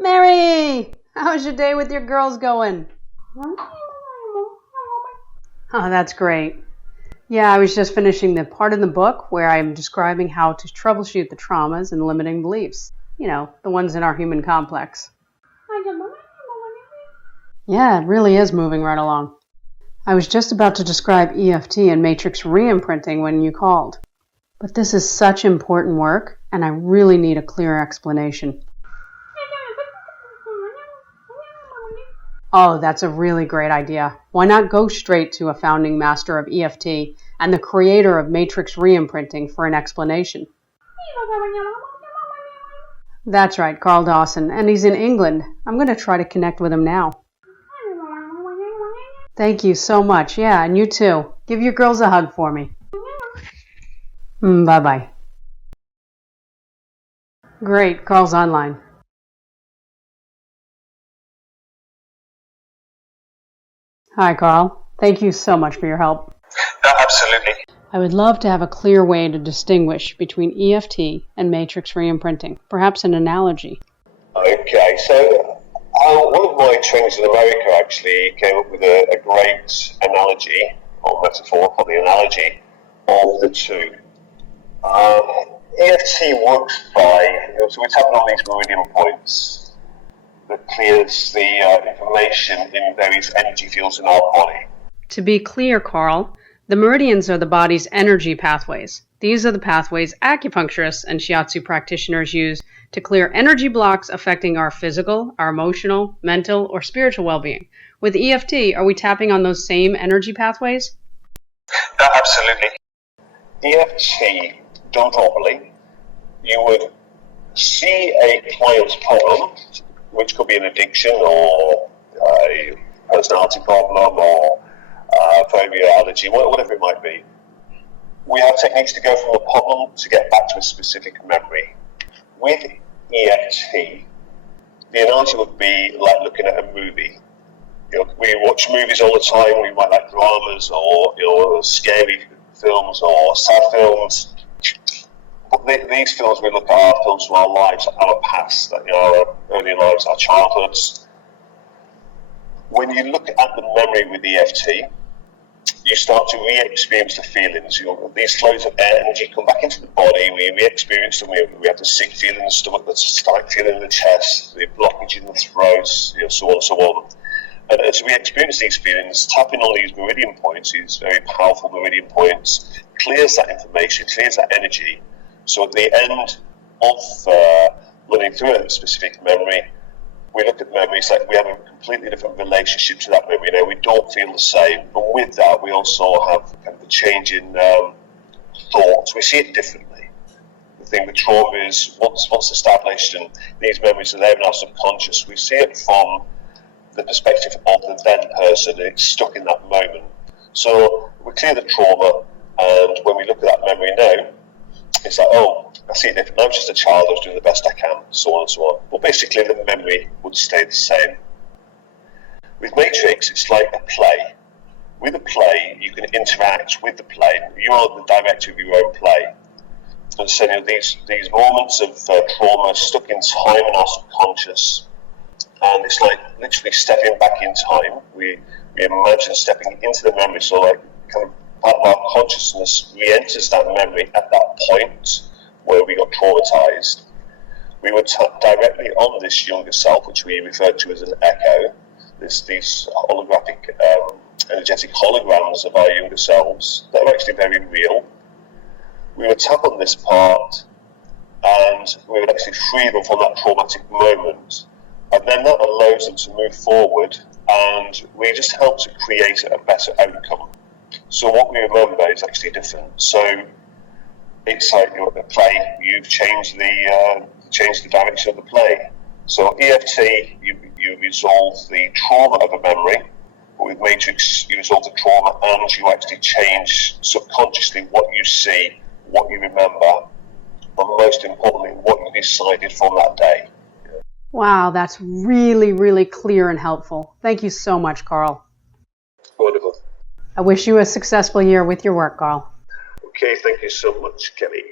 Mary! How's your day with your girls going? Oh, that's great. Yeah, I was just finishing the part in the book where I'm describing how to troubleshoot the traumas and limiting beliefs. You know, the ones in our human complex. Yeah, it really is moving right along. I was just about to describe EFT and Matrix Reimprinting when you called. But this is such important work, and I really need a clear explanation. Oh, that's a really great idea. Why not go straight to a founding master of EFT and the creator of Matrix Reimprinting for an explanation? That's right, Karl Dawson, and he's in England. I'm going to try to connect with him now. Thank you so much. Yeah, and you too. Give your girls a hug for me. Bye-bye. Great, Carl's online. Hi, Karl. Thank you so much for your help. Absolutely. I would love to have a clear way to distinguish between EFT and Matrix Reimprinting, perhaps an analogy. Okay, so one of my trainers in America actually came up with a great analogy, or metaphor for the analogy of the two. EFT works by, so we're tapping on these meridian points that clears the information in various energy fields in our body. To be clear, Karl, the meridians are the body's energy pathways. These are the pathways acupuncturists and shiatsu practitioners use to clear energy blocks affecting our physical, our emotional, mental, or spiritual well-being. With EFT, are we tapping on those same energy pathways? Absolutely. EFT, done properly, you would see a client's problem, which could be an addiction or a personality problem or phobia, allergy, whatever it might be. We have techniques to go from a problem to get back to a specific memory. With EFT, the analogy would be like looking at a movie. We watch movies all the time. We might like dramas or scary films or sad films. But these films, we look at our films from our lives, our past, our early lives, our childhoods. When you look at the memory with EFT, you start to re-experience the feelings. These flows of air energy come back into the body. We re-experience them. We have the sick feeling in the stomach, the stomach feeling in the chest, the blockage in the throat, so on and so on. And as we experience these feelings, tapping on these meridian points, these very powerful meridian points, clears that information, clears that energy. So at the end of running through a specific memory, we look at memories like we have a completely different relationship to that memory. We don't feel the same. And with that, we also have kind of a change in thoughts. We see it differently. The thing with trauma is once established and these memories are there in our subconscious, we see it from the perspective of the then person, and it's stuck in that moment. So we clear the trauma, and when we look at that memory now, it's like, oh, I see it different. I was just a child, I was doing the best I can, so on and so on. But basically, the memory would stay the same. With Matrix, it's like a play. With a play, you can interact with the play. You are the director of your own play. And so these moments of trauma stuck in time in our subconscious, and it's like literally stepping back in time. We imagine stepping into the memory, so like kind of part of our consciousness re-enters that memory at that point where we got traumatized. We would tap directly on this younger self, which we refer to as an echo. These holographic, energetic holograms of our younger selves that are actually very real. We would tap on this part, and we would actually free them from that traumatic moment. And then that allows them to move forward, and we just help to create a better outcome. So what we remember is actually different. So it's like the play, you've changed the direction of the play. So EFT, you resolve the trauma of a memory, but with Matrix, you resolve the trauma and you actually change subconsciously what you see, what you remember, and most importantly, what you decided from that day. Wow, that's really, really clear and helpful. Thank you so much, Karl. Wonderful. I wish you a successful year with your work, Karl. Okay, thank you so much, Kelly.